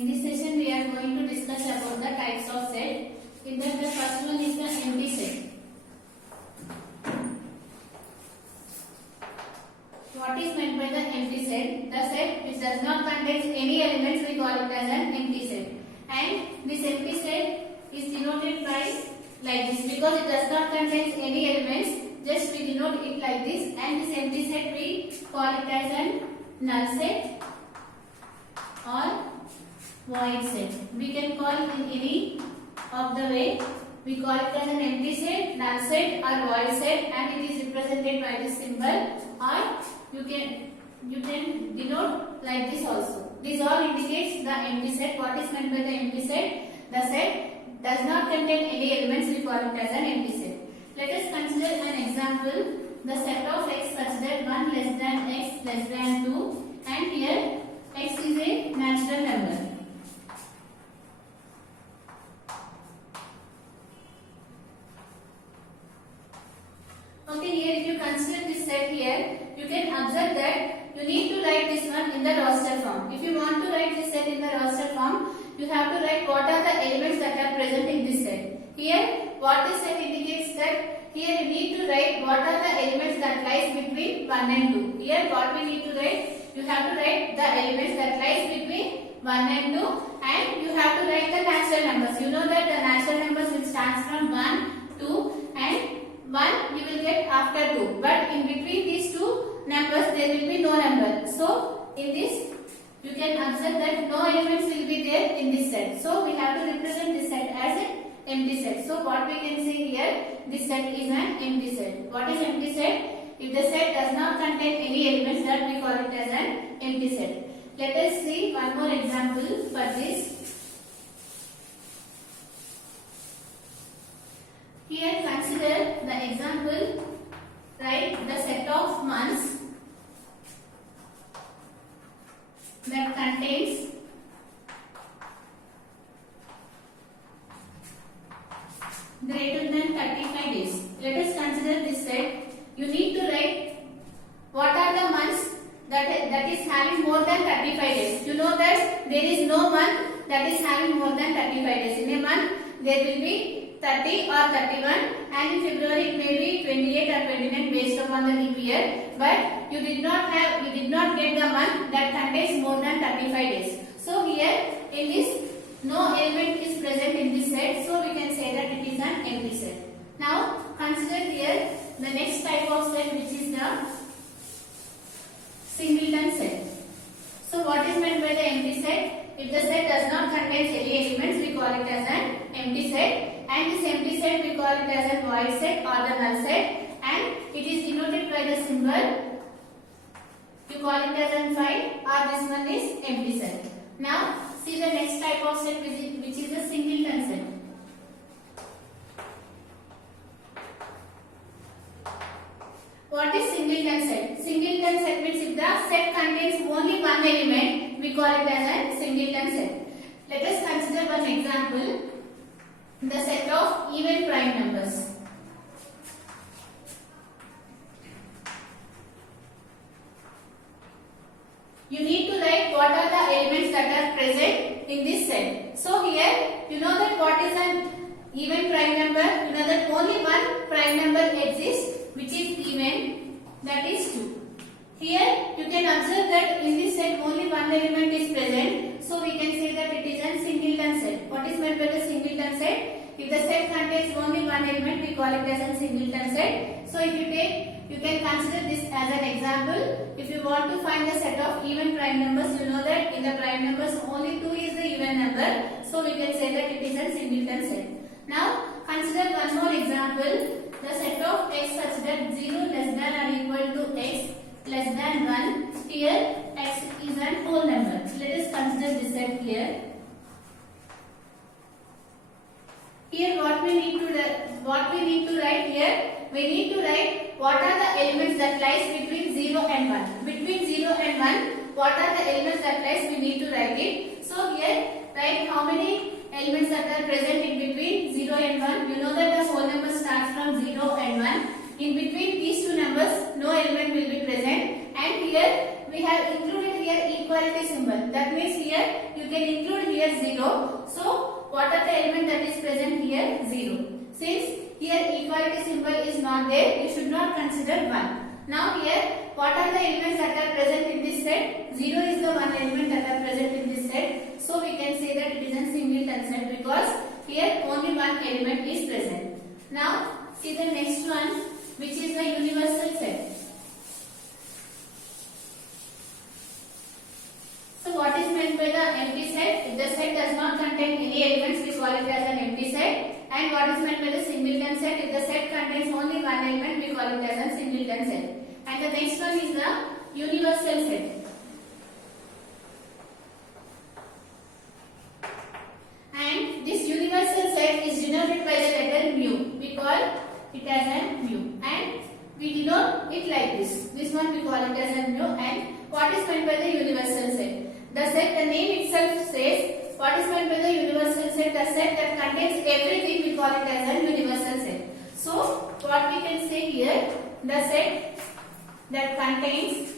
In this session, we are going to discuss about the types of set. In that, the first one is the empty set. What is meant by the empty set? The set which does not contain any elements, we call it as an empty set. And this empty set is denoted by like this because it does not contain any elements. Just we denote it like this, and this empty set we call it as an null set or void set. We can call it in any of the way. We call it as an empty set, null set or void set, and it is represented by this symbol, or you can denote like this also. This all indicates the empty set. What is meant by the empty set? The set does not contain any elements, we call it as an empty set. Let us consider an example. The set of x such that 1 less than x less than 2, and here x is a natural number. Okay, here if you consider this set here, you can observe that you need to write this one in the roster form. If you want to write this set in the roster form, you have to write what are the elements that are present in this set. Here, what this set indicates that here you need to write what are the elements that lies between 1 and 2. Here, what we need to write, you have to write the elements that lies between 1 and 2, and you have to write the natural numbers. You know that the natural numbers will start from 1, 2, and 1 you will get after 2, but in between these two numbers there will be no number. So in this you can observe that no elements will be there in this set. So we have to represent this set as an empty set. So what we can say here, this set is an empty set. What is empty set? If the set does not contain any elements, that we call it as an empty set. Let us see one more example for this. Here consider the example, write the set of months that contains greater than 35 days. Let us consider this set. You need to write what are the months that is having more than 35 days. You know that there is no month that is having more than 35 days. In a month there will be 30 or 31, and in February it may be 28 or 29 based upon the leap year, but you did not get the month that contains more than 35 days. So here in this no element is present in this set, so we can say that it is an empty set. Now consider here the next type of set, which is the singleton set. So what is meant by the empty set? If the set does not contain any elements, we call it as an empty set, and this empty set we call it as a void set or the null set, and it is denoted by the symbol. You call it as an phi, or this one is empty set. Now see the next type of set, which is a singleton set. What is singleton set? Singleton set means if the set contains only one element, we call it as a singleton set. Let us consider one example, the set of even prime numbers. You need to write what are the elements that are present in this set. So here, you know that what is an even prime number? You know that only one prime number exists, which is even, that is 2. Here, you can observe that in this set only one element is present. So we can say that it is a singleton set. What is meant by the singleton set? If the set contains only one element, we call it as a singleton set. So if you can consider this as an example. If you want to find the set of even prime numbers, you know that in the prime numbers only 2 is the even number. So we can say that it is a singleton set. Now consider one more example, the set of x such that 0 less than or equal to x less than 1. Here x is an whole number. Let us consider this set here. Here what we need to write here, we need to write what are the elements that lies between 0 and 1. Between 0 and 1, what are the elements that lies, we need to write it. So here write how many elements that are present in between 0 and 1. You know that the whole number starts from 0 and 1. In between these two numbers, no element will be present, and here we have included here here equality symbol. That means here you can include here 0. So what are the element that is present here? 0. Since here equality symbol is not there, you should not consider 1. Now here, what are the elements that are present in this set? 0 is the one element that are present in this set. So we can say that it is a singleton set because here only one element is present. Now see the next one, which is the universal set. So what is meant by the empty set? If the set does not contain any elements, we call it as an empty set. And what is meant by the singleton set? If the set contains only one element, we call it as a singleton set. And the next one is the universal set. And this universal set is denoted by the letter mu. We call it as a mu. And we denote it like this. This one we call it as a mu. And what is meant by the universal set? The set, the name itself says, what is meant by the universal set? The set that contains everything, we call it as a universal set. So, what we can say here, the set that contains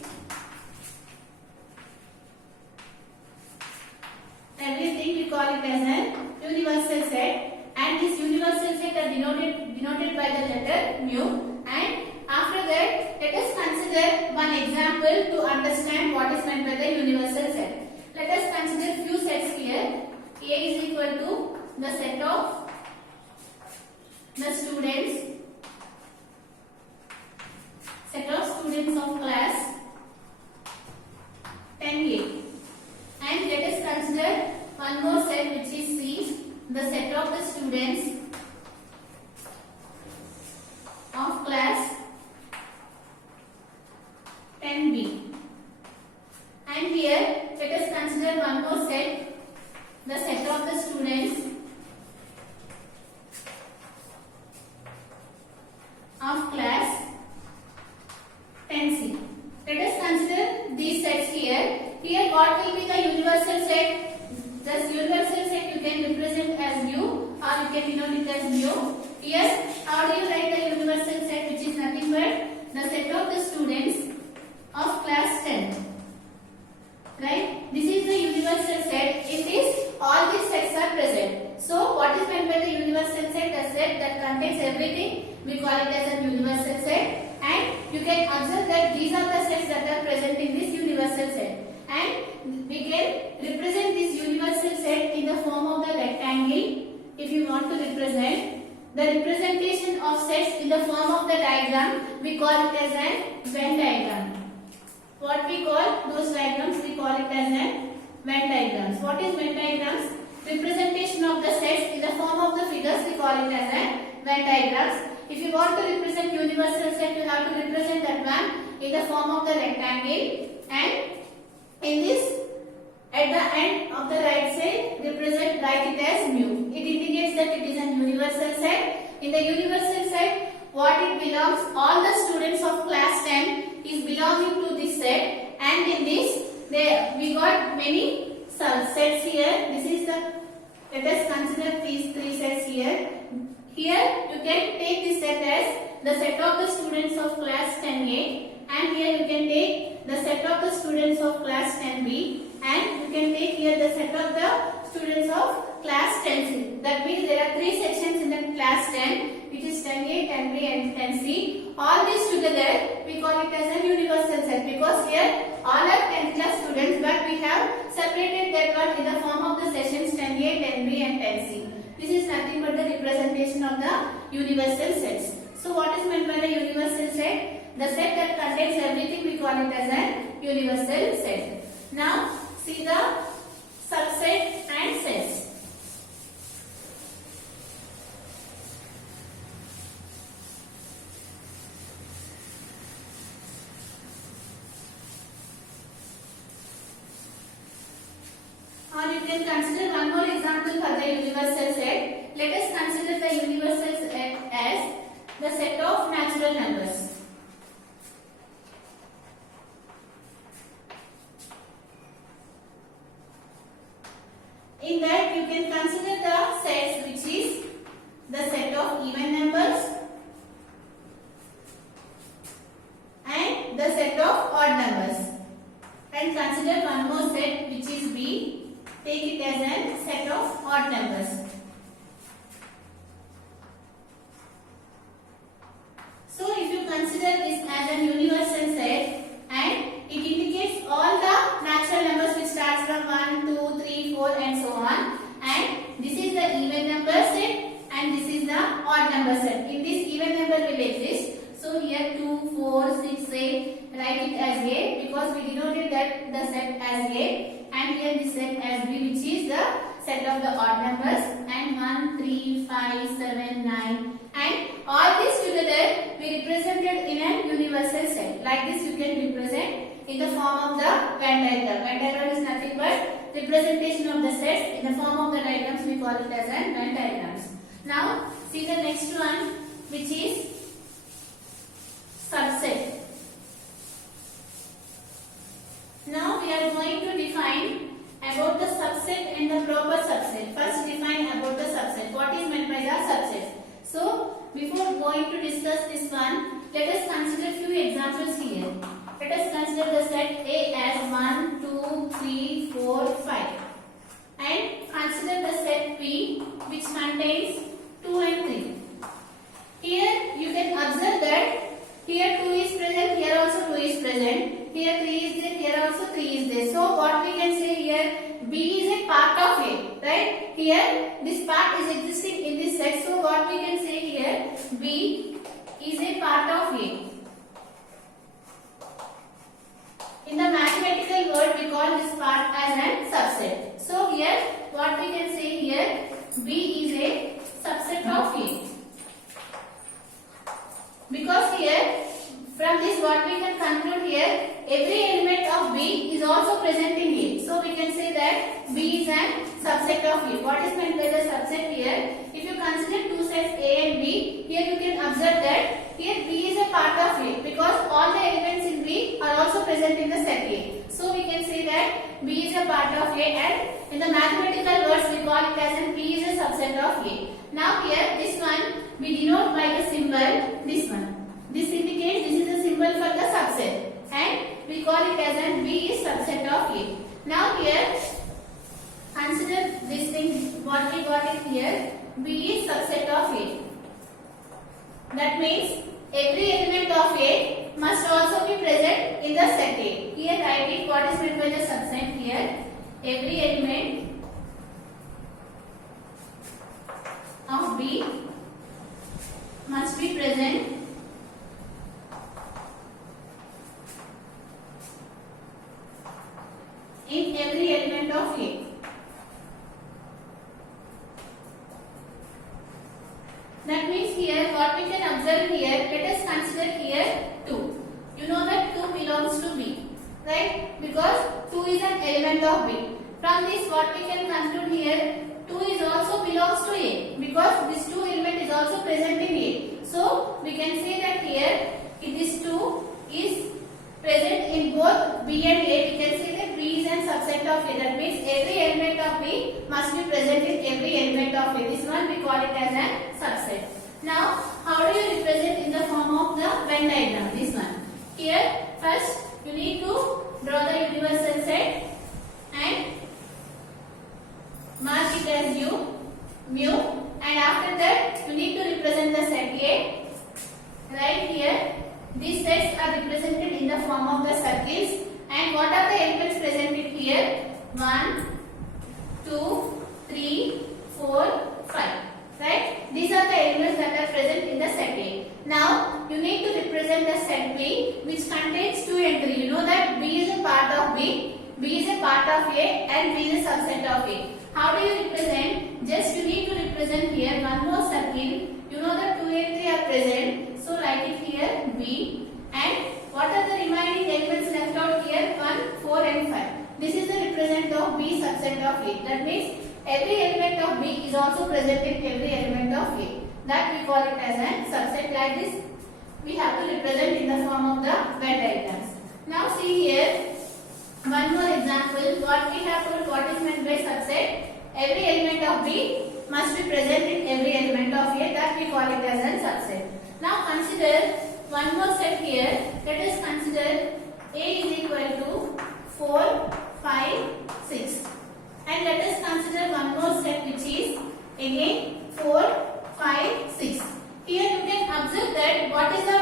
everything, we call it as a universal set. And this universal set are denoted by the letter mu. And after that, let us consider one example to understand what is meant by the universal set. Let us consider few sets here. A is equal to the set of the students of class 10A. And let us consider one more set, which is C, the set of the students of class 10B. And here let us consider one more set, the set of the students of class 10C. Let us consider these sets here. Here what will be the universal set? This universal set you can represent as mu or you can denote it as mu. Here how do you write the universal set, which is nothing but the set of the students of class 10. Right? This is the universal set. In this, all these sets are present. So, what is meant by the universal set? The set that contains everything, we call it as a universal set. And you can observe that these are the sets that are present in this universal set. And we can represent this universal set in the form of the rectangle. If you want to represent the representation of sets in the form of the diagram, we call it as a Venn diagram. What we call those diagrams, we call it as a Venn diagrams. What is Venn diagrams? Representation of the sets in the form of the figures, we call it as a Venn diagrams. If you want to represent universal set, you have to represent that one in the form of the rectangle. And in this, at the end of the right side, write it as mu. It indicates that it is a universal set. In the universal set, what it belongs, all the students of class 10 is belonging to this set, and in this we got many sets here. This is the, let us consider these three sets here. Here you can take this set as the set of the students of class 10A, and here you can take the set of the students of class 10B, and you can take here the set of the students of class 10C. That means there are three sections in the class 10, which is 10A, 10B and 10C. All these together we call it as a universal set, because here all are 10th class students, but we have separated that one in the form of the sections 10A, 10B and 10C. This is nothing but the representation of the universal sets. So what is meant by the universal set? The set that contains everything, we call it as a universal set. Now see the subset and sets. Or you can consider one more example for the universal set. Let us consider the universal set as the set of natural numbers. In that you can consider the sets, which is the set of even numbers and the set of odd numbers, and consider set of the odd numbers, and 1, 3, 5, 7, 9, and all this together we represented in an universal set. Like this you can represent in the form of the Venn diagram. Venn diagram is nothing but representation of the sets in the form of the diagrams. We call it as an Venn diagrams. Now see the next one, which is subset. Now we are going to define about the subset and the proper subset. First define about the subset. What is meant by the subset? So before going to discuss this one, let us consider few examples here. Let us consider the set A as 1, 2, 3, 4, 5. And consider the set B which contains 2 and 3. Here you can observe that here 2 is present, here also 2 is present. Here 3 is there, here also 3 is there. So what we can say here, B is a part of A, right? Here this part is existing in this set. So what we can say here, B is a part of A. In the mathematical word, we call this part as an subset. So here what we can say here, B is a subset of A. Because here from this what we can conclude here, every element of B is also present in A. So we can say that B is an subset of A. What is meant by the subset here? If you consider two sets A and B, here you can observe that here B is a part of A because all the elements in B are also present in the set A. So we can say that B is a part of A, and in the mathematical words we call it as an B is a subset of A. Now here this one we denote by the symbol this one. This indicates this is a symbol for the subset, and we call it as an B is subset of A. Now here consider this thing what we got it here, B is subset of A. That means every element of A must also be present in the set A. Here write it what is meant by the subset here, every element of B must be present in every element of A. That means here what we can observe here, let us consider here 2. You know that 2 belongs to B, right? Because 2 is an element of B. From this what we can conclude here, 2 is also belongs to A because this 2 element is also present in A. So we can say that here if this 2 is present in both B and A, we can say that B is an subset of A. That means every element of B must be present in every element of A. This one we call it as a subset. Now, how do you represent in the form of the Venn diagram? This one. Here, first you need to draw the universal set and mark it as U, mu, and after that you need to represent the set A. Right here, these sets are represented in the form of the circles, and what are the elements presented here? 1, 2, 3, 4, 5. Right? These are the elements that are present in the set A. Now you need to represent the set B which contains 2 and 3. You know that B is a part of B, B is a part of A, and B is a subset of A. How do you represent? Just you need to represent here one more circle. You know that 2 and 3 are present. So write it here B, and what are the remaining elements left out here? 1, 4 and 5. This is the represent of B subset of A. That means every element of B is also present in every element of A. That we call it as a subset. Like this we have to represent in the form of the Venn diagrams. Now see here one more example. What we have told, what is meant by subset? Every element of B must be present in every element of A. That we call it as a subset. Now consider one more set here. Let us consider A is equal to 4, 5, 6. And let us consider one more set which is again 4, 5, 6. Here you can observe that what is the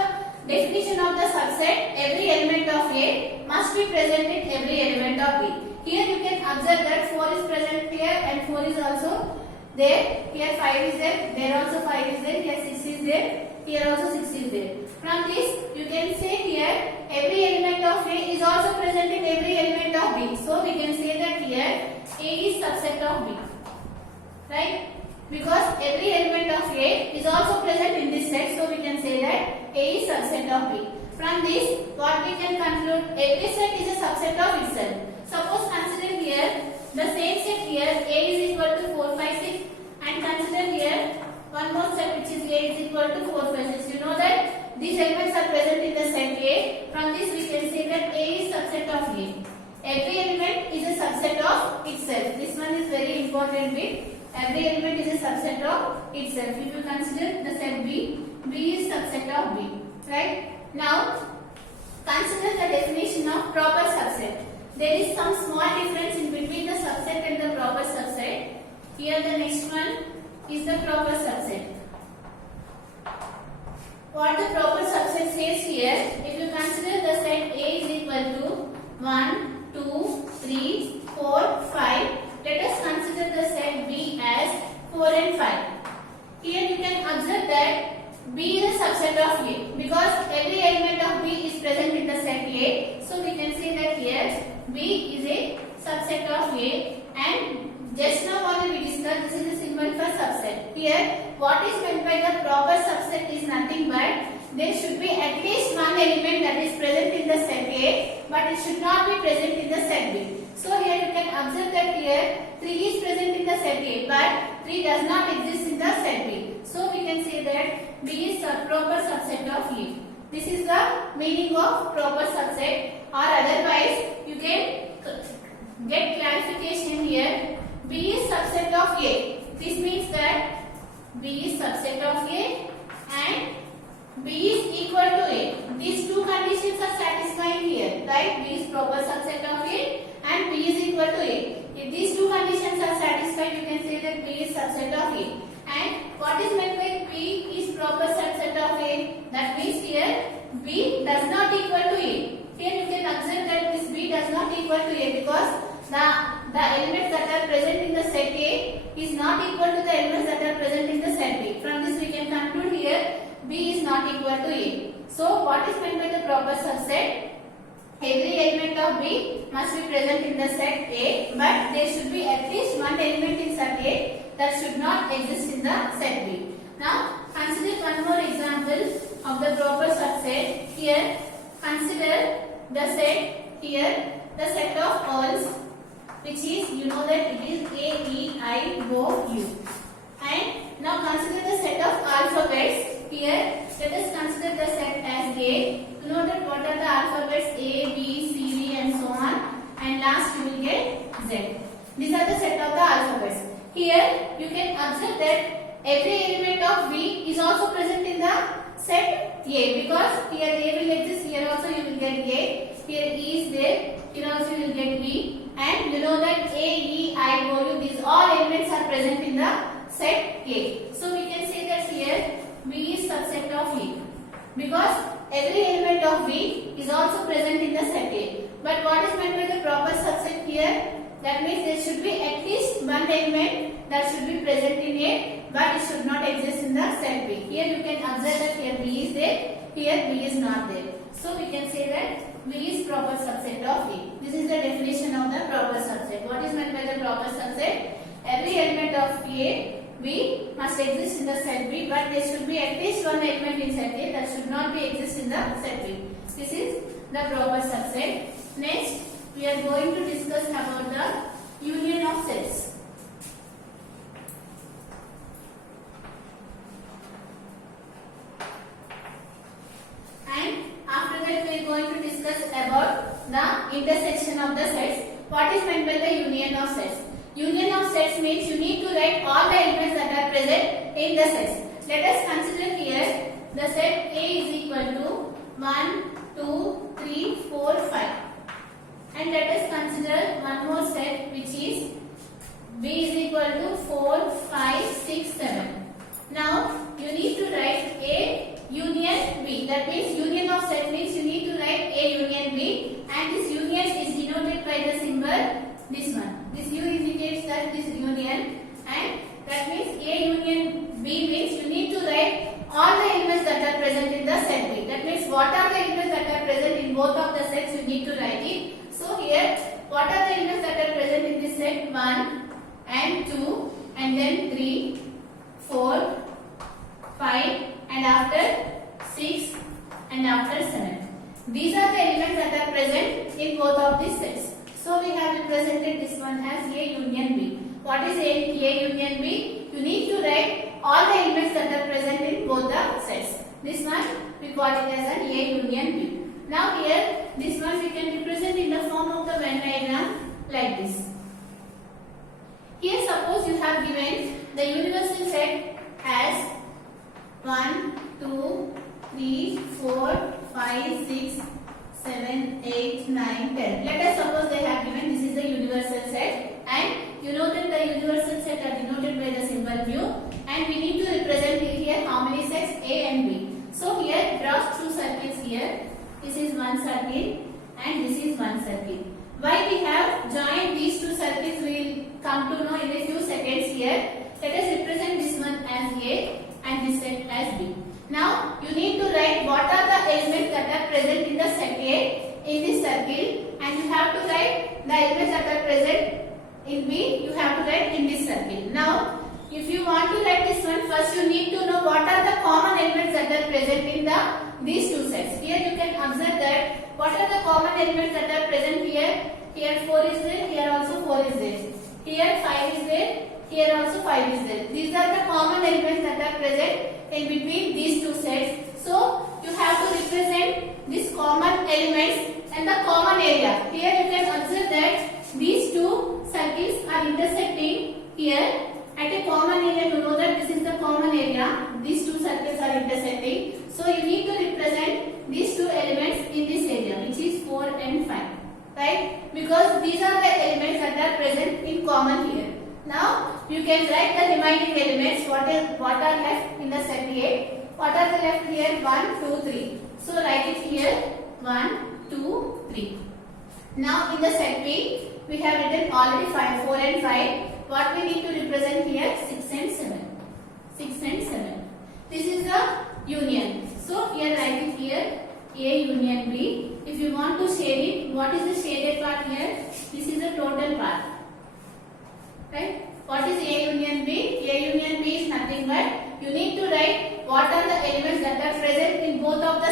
definition of the subset? Every element of A must be present in every element of B. Here you can observe that 4 is present here and 4 is also there. Here 5 is there. There also 5 is there. Here 6 is there. Here also 6 is there. From this you can say here every element of A is also present in every element of B. So we can say that here A is subset of B. right? Because every element of A is also present in this set, so we can say that A is subset of B. From this, what we can conclude, every set is a subset of itself. Suppose consider here the same set here, A is equal to 4, 5, 6, and consider here one more set which is A is equal to 4, 5, 6. You know that these elements are present in the set A. From this, we can say that A is subset of A. Every element is a subset of itself. This one is very important bit. Every element is a subset of itself. If you consider the set B, B is subset of B. Right? Now, consider the definition of proper subset. There is some small difference in between the subset and the proper subset. Here the next one is the proper subset. What the proper subset says here, if you consider the set A is equal to 1, 2, 3, 4, 5. Let us consider the set B as 4 and 5. Here you can observe that B is a subset of A because every element of B is present in the set A. So we can say that here B is a subset of A, and just now only we discussed this is a symbol for subset. Here what is meant by the proper subset is nothing but there should be at least one element that is present in the set A, but it should not be present in the set B. So here you can observe that here 3 is present in the set A, but 3 does not exist in the set B. So we can say that B is a proper subset of A. This is the meaning of proper subset, or otherwise you can get clarification here. B is subset of A. This means that B is subset of A and B is equal to A. These two conditions are satisfying here, right? B is proper subset of A and B is equal to A. If these two conditions are satisfied, you can say that B is subset of A. And what is meant by B is proper subset of A? That means here B does not equal to A. Here you can observe that this B does not equal to A because the elements that are present in the set A is not equal to the elements that are present in the set B. From this we can conclude here B is not equal to A. So what is meant by the proper subset? Every element of B must be present in the set A, but there should be at least one element in set A that should not exist in the set B. Now consider one more example of the proper subset. Here consider the set here, the set of alls, which is, you know that it is A, E, I, O, U. And now consider the set of alphabets. Here let us consider the set as A. You know that what are the alphabets A, B, C, D and so on, and last you will get Z. These are the set of the alphabets. Here you can observe that every element of B is also present in the set A, because here A will exist, here also you will get A, here E is there, here also you will get E, and you know that A, E, I, O, U, these all elements are present in the set A. So we can say that here B is subset of A because every element of B is also present in the set A. But what is meant by the proper subset here? That means there should be at least one element that should be present in A, but it should not exist in the set B. Here you can observe that here B is there, here B is not there. So we can say that B is proper subset of A. This is the definition of the proper subset. What is meant by the proper subset? Every element of A, B must exist in the set B, but there should be at least one element in set A that should not be exist in the set B. This is the proper subset. Next, we are going to discuss about the union of sets. And after that, we are going to discuss about the intersection of the sets. What is meant by the union of sets? Union of sets means you need to write all the elements that are present in the sets. Let us consider here the set A is equal to 1, 2, 3, 4, 5. And let us consider one more set which is B is equal to 4, 5, 6, 7. Now you need to write A union B. That means union of set means you need to write A union B, and this union is denoted by the symbol this one. This U indicates that this union, and that means A union B means you need to write all the elements that are present in the set B. That means what are the elements that are present in both of the sets, you need to write it. So here what are the elements that are present in this set? 1 and 2 and then 3, 4, 5 and after 6 and after 7. These are the elements that are present in both of these sets. So we have represented this one as A union B. What is A union B? You need to write all the elements that are present in both the sets. This one we call it as an A union B. Now here this one we can represent in the form of the Venn diagram like this. Here suppose you have given the universal set as 1, 2, 3, 4, 5, 6, 7, 8, 9, 10. Let us suppose they have given this is the universal set and you know that the universal set are denoted by the symbol mu and we need to represent here how many sets A and B. So here draw two circles here. This is one circle and this is one circle. Why we have joined these two circles we will come to know in a few seconds here. Let us represent this one as A and this set as B. Now you need to write what are the elements that are present in the set A in this circle and you have to write the elements that are present in B, you have to write in this circle. Now if you want to write this one, first you need to know what are the common elements that are present in these two sets. Here you can observe that what are the common elements that are present here. Here 4 is there, here also 4 is there. Here 5 is there, here also 5 is there. These are the common elements that are present in between these two sets. So you have to represent these common elements and the common area. Here you can observe that these two circles are intersecting here at a common area. You know that this is the common area. These two circles are intersecting. So you need to represent these two elements in this area, which is 4 and 5. Right? Because these are the elements that are present in common here. Now you can write the remaining elements what are left in the set A. What are the left here? 1, 2, 3. So write it here 1, 2, 3. Now in the set B we have written already 4 and 5. What we need to represent here? 6 and 7. 6 and 7. This is the union. So here write it here A union B. If you want to shade it, what is the shaded part here? This is the total part. Right? What is A union B? A union B is nothing but you need to write what are the elements that are present in both of the